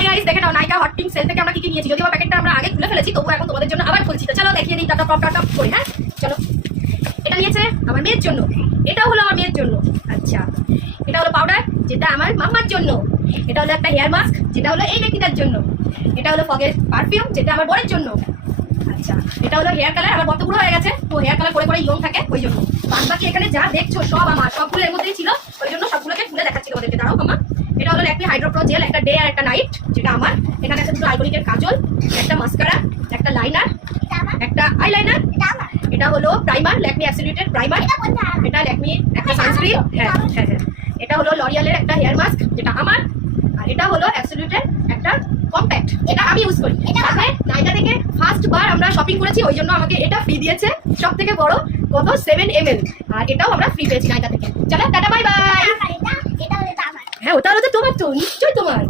Hi guys, দেখে নাও নাইকা hot pink sell থেকে আমরা কি কি নিয়েছি। যদিও প্যাকেটটা আমরা আগে খুলে ফেলেছি, তবুও এখন তোমাদের জন্য আবার খুলছি। তো চলো দেখিয়ে দিই টাটা টপ করে। হ্যাঁ চলো, এটা নিয়েছে আমার মেয়ের জন্য, এটাও হলো আমার মেয়ের জন্য। আচ্ছা, এটা হলো পাউডার, যেটা আমার মাম্মার জন্য। এটা হলো একটা হেয়ার মাস্ক, যেটা হলো এই ব্যক্তিটার জন্য। এটা হলো ফগের পারফিউম, যেটা আমার বরের জন্য। আচ্ছা, এটা হলো হেয়ার কালার, আমার বর্ত পুরো হয়ে গেছে, তো হেয়ার কালার করে ইয়ং থাকে ওই জন্য। বাদ বাকি এখানে যা দেখছো সব আমার, সবগুলো এর মধ্যেই ছিল, ওই জন্য সবগুলোকে খুলে দেখাচ্ছিল ওদেরকে। দাঁড়াও মামা। এটা হলো ল্যাকমি হাইড্রো প্রো জেল, একটা ডে আর একটা নাইট, যেটা আমার। এখানে আছে দুটো আইকনিকের কাজল, একটা মাস্কারা, একটা লাইনার, একটা আইলাইনার। এটা হলো প্রাইমার, ল্যাকমি অ্যাবসলিউটেড প্রাইমার। এটা ল্যাকমি একটা সানস্ক্রিন। হ্যাঁ হ্যাঁ হ্যাঁ। এটা হলো লরিয়ালের একটা হেয়ার মাস্ক, যেটা আমার। আর এটা হলো অ্যাবসলিউটেড একটা কম্প্যাক্ট, এটা আমি ইউজ করি। সাথে নাইকা থেকে ফার্স্ট বার আমরা শপিং করেছি, ওই জন্য আমাকে এটা ফ্রি দিয়েছে, সব থেকে বড় কত 7 ml। আর এটাও আমরা ফ্রি পেয়েছি নাইকা থেকে। চলো টাটা বাই বাই। হ্যাঁ, ওটা হলো তো তোমার, তো নিশ্চয়ই তোমার।